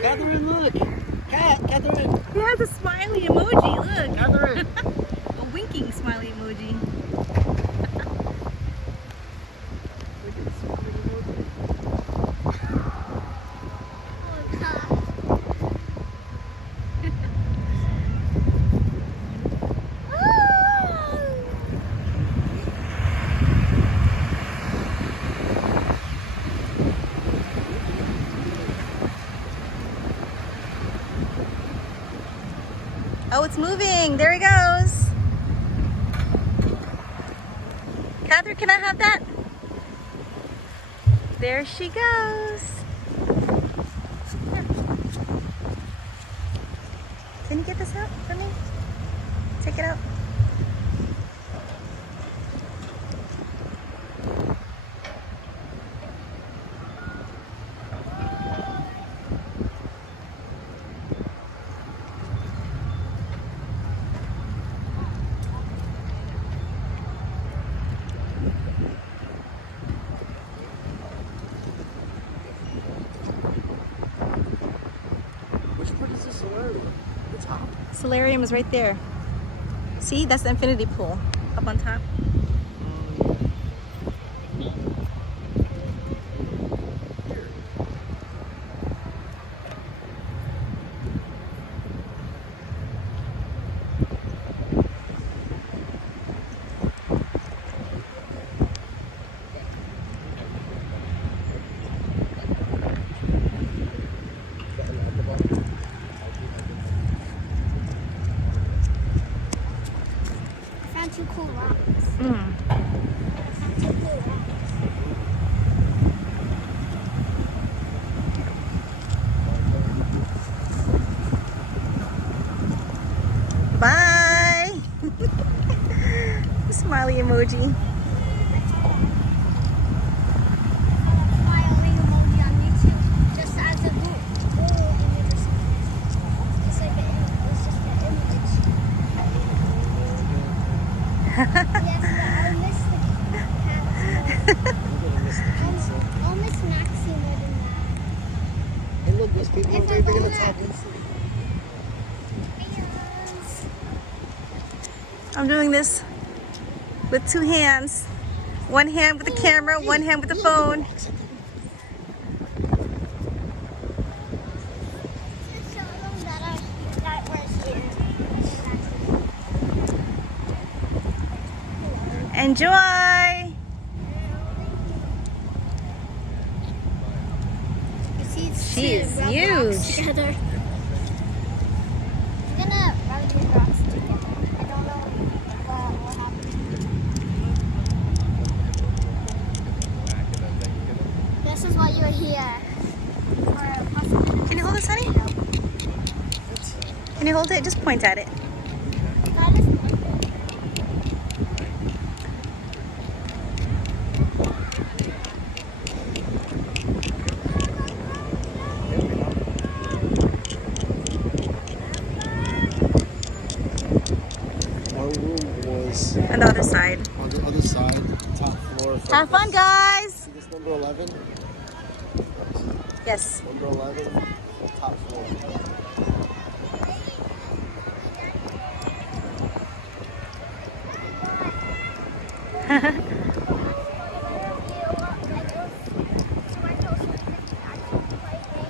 Catherine, look! Catherine! He has a smiley emoji, look! Catherine! A winking smiley emoji. Look at the smiley emoji. Oh, it's moving. There he goes. Catherine, can I have that? There she goes. Here. Can you get this out for me? Take it out. Which part is the solarium? The top. Solarium is right there. See, that's the infinity pool up on top. Two cool rocks. Mm. Two cool rocks. Bye! Smiley emoji. Smiley emoji on YouTube just as a Google image or something. It's like it's just the image. Yes, but I'll miss the cats more. I'll miss Maxie more than that. Hey, look, those people are If I waving in go the top. next. I'm doing this with two hands. One hand with the camera, one hand with the phone. Enjoy! She's huge. Together. I'm gonna rub these rocks together. I don't know what happened. This is why you're here. Can you hold this, honey? Can you hold it? Just point at it. Our room was On the other side. on the other side, top floor. Have fun, guys! See this number 11? Yes. Number 11, top floor.